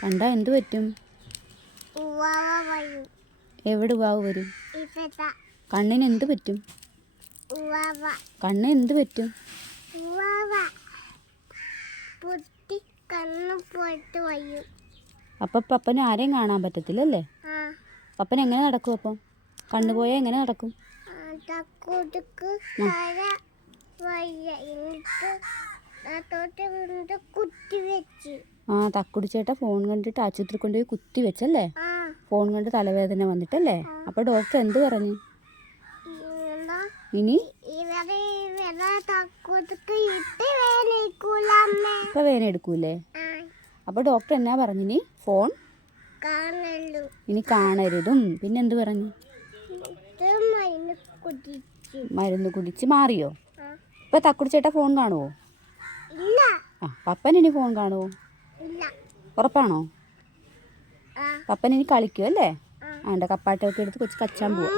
കണ്ടാ എന്ത് പറ്റും? എവിടെ വാവ് വരും? കണ്ണിന് എന്ത് പറ്റും? കണ്ണ് എന്ത് പറ്റും? അപ്പം പപ്പന് ആരെയും കാണാൻ പറ്റത്തില്ലല്ലേ? പപ്പൻ എങ്ങനെ നടക്കും? അപ്പം കണ്ണു പോയാൽ എങ്ങനെ നടക്കും? തക്കുടി ചേട്ടാ ഫോൺ കണ്ടിട്ട് ആശുപത്രി കൊണ്ടുപോയി കുത്തി വെച്ചല്ലേ? ഫോൺ കണ്ട് തലവേദന വന്നിട്ടല്ലേ? അപ്പോൾ ഡോക്ടർ എന്ത് പറഞ്ഞു? ഇനി ഇപ്പൊ വേദന എടുക്കൂലേ? അപ്പോൾ ഡോക്ടർ എന്നാ പറഞ്ഞിനി? ഫോൺ ഇനി കാണരുതും. പിന്നെന്ത് പറഞ്ഞു? മരുന്ന് കുടിച്ച് മാറിയോ? ഇപ്പൊ തക്കുടി ചേട്ടാ ഫോൺ കാണുവോ? പപ്പൻ ഇനി ഫോൺ കാണുവോ? ഉറപ്പാണോ? പപ്പൻ ഇനി കളിക്കുമല്ലേ? കപ്പാട്ടൊക്കെ എടുത്ത് കൊച്ചു കച്ചാൻ പോവാ.